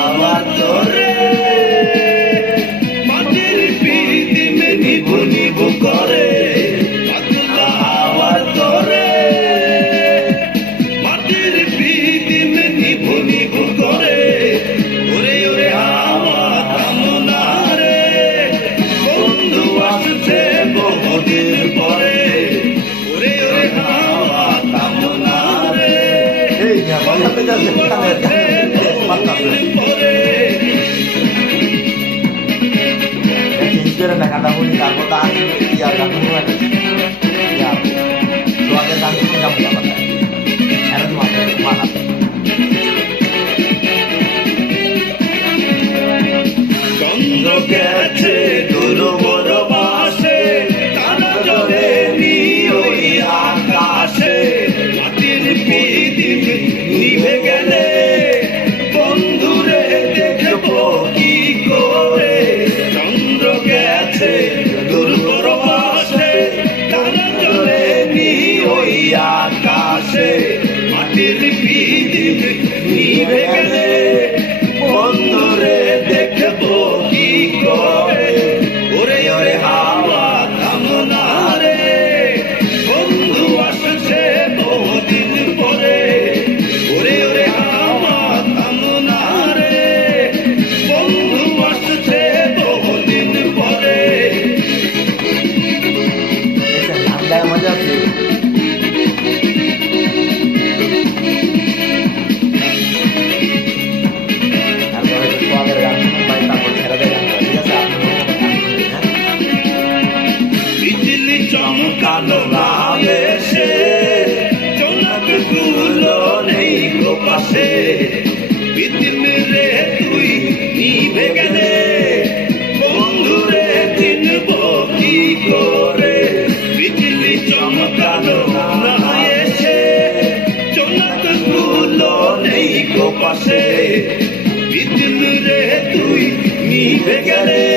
হাওয়া তোরে মাটির পিদিমে নিভু নিভু করে পাতলা হাওয়া তোরে মাটির পিদিমে নিভু নিভু করে ওরে ওরে হাওয়া থামো না রে বন্ধু আসছে বহুদিন পরে ওরে ওরে হাওয়া থামো না রে na kata mo ni ako tayo iya kamu ada ya keluarga kami pun kamu dapat ada cuma mana চন্দ্র গেছে দূর বড় পাশে তারা জলে ওই আকাশে মাটির পৃথিবী নিভে গেলে বন্ধুরে দেখবো কি করে চন্দ্র গেছে দূর বড় পাশে তারা জলে ওই আকাশে মাটির পৃথিবী নিভে গেলে বন্ধুরে দেখবো কি করে ওরে ওরে হাওয়া থামো না রে বন্ধু আসছে বহুদিন পরে ওরে ওরে হাওয়া থামো না রে বন্ধু আসছে বহুদিন পরে মজা আছে বিজলি চমকালো আবেশে জোনাক গুলো নেই গো পাশে পৃথিবী রে তুই নিভে গেলে বন্ধুরে চিনবো কি করে বিজলি চমকালো না এসে জোনাক গুলো নেই গো পাশে পৃথিবী রে তুই নিভে গেলে